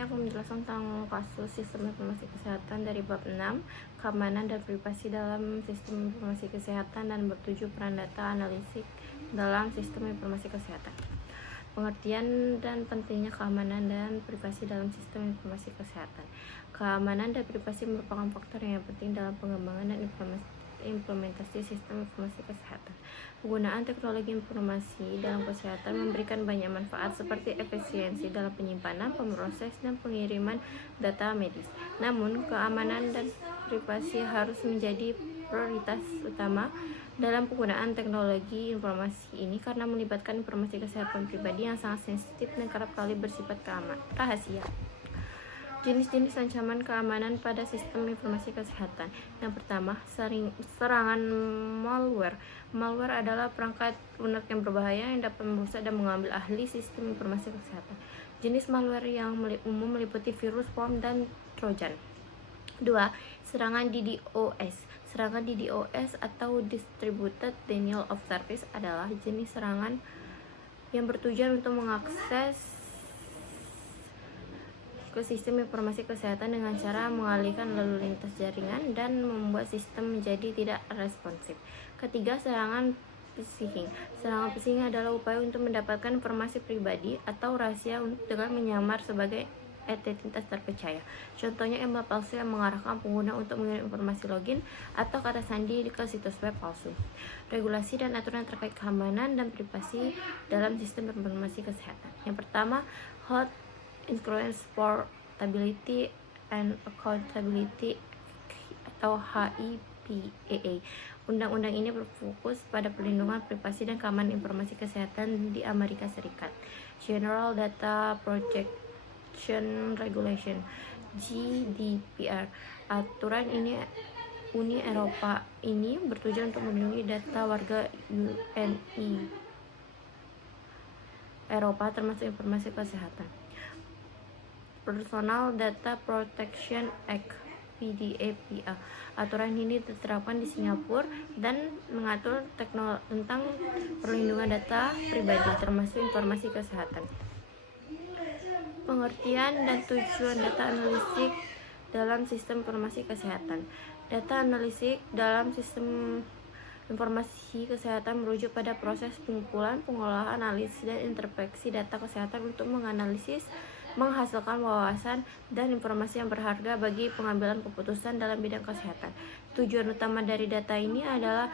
ini aku menjelaskan tentang kasus sistem informasi kesehatan dari bab 6, keamanan dan privasi dalam sistem informasi kesehatan, dan bab 7, peran data analitik dalam sistem informasi kesehatan. Pengertian dan pentingnya keamanan dan privasi dalam sistem informasi kesehatan. Keamanan dan privasi merupakan faktor yang penting dalam pengembangan dan implementasi sistem informasi kesehatan. Penggunaan teknologi informasi dalam kesehatan memberikan banyak manfaat seperti efisiensi dalam penyimpanan, pemroses, dan pengiriman data medis. Namun, keamanan dan privasi harus menjadi prioritas utama dalam penggunaan teknologi informasi ini karena melibatkan informasi kesehatan pribadi yang sangat sensitif dan kerap kali bersifat rahasia. Jenis-jenis ancaman keamanan pada sistem informasi kesehatan. Yang pertama, serangan malware. Malware adalah perangkat lunak yang berbahaya yang dapat merusak dan mengambil alih sistem informasi kesehatan. Jenis malware yang umum meliputi virus, worm, dan trojan. 2. Serangan DDoS. Serangan DDoS atau Distributed Denial of Service adalah jenis serangan yang bertujuan untuk mengakses ke sistem informasi kesehatan dengan cara mengalihkan lalu lintas jaringan dan membuat sistem menjadi tidak responsif. Ketiga, serangan phishing. Serangan phishing adalah upaya untuk mendapatkan informasi pribadi atau rahasia dengan menyamar sebagai identitas terpercaya. Contohnya email palsu yang mengarahkan pengguna untuk mengirim informasi login atau kata sandi ke situs web palsu. Regulasi dan aturan terkait keamanan dan privasi dalam sistem informasi kesehatan. Yang pertama, Health Insurance Portability and Accountability atau HIPAA. Undang-undang ini berfokus pada perlindungan privasi dan keamanan informasi kesehatan di Amerika Serikat. General Data Protection Regulation (GDPR). Aturan ini Uni Eropa ini bertujuan untuk melindungi data warga UNI Eropa termasuk informasi kesehatan. Personal Data Protection Act (PDAPA). Aturan ini diterapkan di Singapura dan mengatur tentang perlindungan data pribadi termasuk informasi kesehatan. Pengertian dan tujuan data analitik dalam sistem informasi kesehatan. Data analitik dalam sistem informasi kesehatan merujuk pada proses pengumpulan, pengolahan, analisis, dan interpretasi data kesehatan untuk menganalisis, menghasilkan wawasan dan informasi yang berharga bagi pengambilan keputusan dalam bidang kesehatan. Tujuan utama dari data ini adalah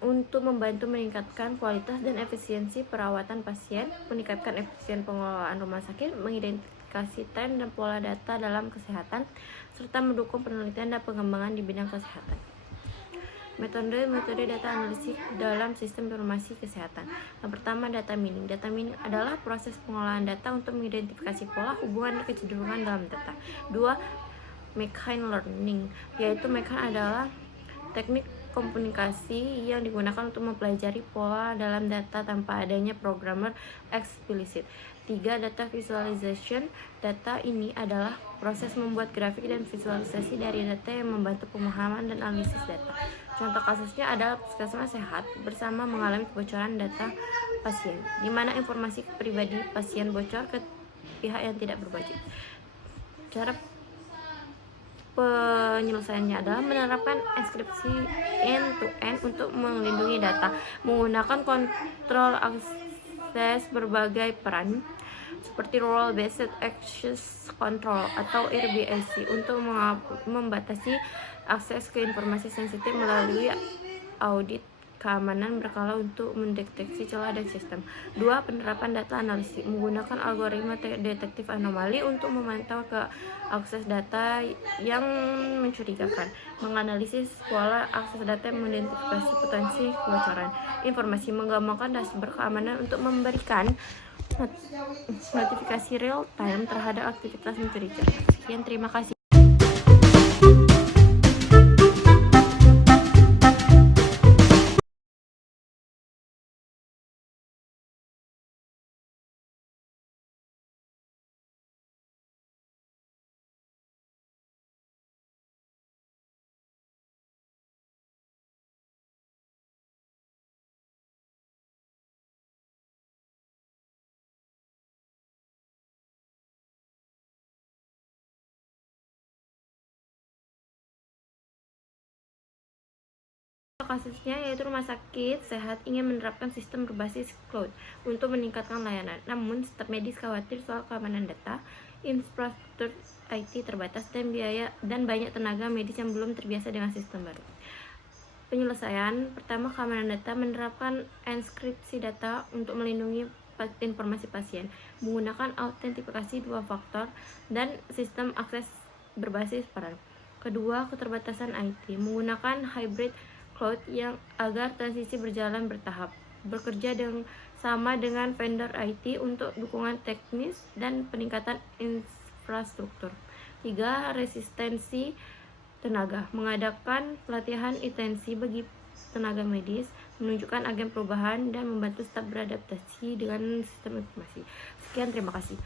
untuk membantu meningkatkan kualitas dan efisiensi perawatan pasien, meningkatkan efisien pengelolaan rumah sakit, mengidentifikasi tren dan pola data dalam kesehatan, serta mendukung penelitian dan pengembangan di bidang kesehatan. Metode data analitik dalam sistem informasi kesehatan. Yang pertama, data mining. Data mining adalah proses pengolahan data untuk mengidentifikasi pola, hubungan, dan kecenderungan dalam data. 2. Machine learning, yaitu machine adalah teknik komunikasi yang digunakan untuk mempelajari pola dalam data tanpa adanya programmer eksplisit. 3. Data visualization. Data ini adalah proses membuat grafik dan visualisasi dari data yang membantu pemahaman dan analisis data. Contoh kasusnya adalah puskesmas sehat bersama mengalami kebocoran data pasien, di mana informasi pribadi pasien bocor ke pihak yang tidak berwajib. Cara penyelesaiannya adalah menerapkan enkripsi end-to-end untuk melindungi data, menggunakan kontrol akses berbagai peran seperti Role Based Access Control atau RBAC untuk membatasi akses ke informasi sensitif melalui audit keamanan berkala untuk mendeteksi celah dan sistem. 2. Penerapan data analisis menggunakan algoritma detektif anomali untuk memantau ke akses data yang mencurigakan, menganalisis pola akses data yang mengidentifikasi potensi kebocoran informasi, mengembangkan dashboard keamanan untuk memberikan notifikasi real time terhadap aktivitas mencurigakan. Sekian, terima kasih. kasusnya yaitu rumah sakit sehat ingin menerapkan sistem berbasis cloud untuk meningkatkan layanan. Namun, staf medis khawatir soal keamanan data, infrastruktur IT terbatas, dan banyak tenaga medis yang belum terbiasa dengan sistem baru. Penyelesaian pertama, keamanan data menerapkan enkripsi data untuk melindungi informasi pasien menggunakan autentifikasi 2 faktor dan sistem akses berbasis peran. Kedua, keterbatasan IT menggunakan hybrid cloud agar transisi berjalan bertahap, bekerja sama dengan vendor IT untuk dukungan teknis dan peningkatan infrastruktur. 3, resistensi tenaga mengadakan pelatihan intensi bagi tenaga medis, menunjukkan agen perubahan, dan membantu staf beradaptasi dengan sistem informasi. Sekian, terima kasih.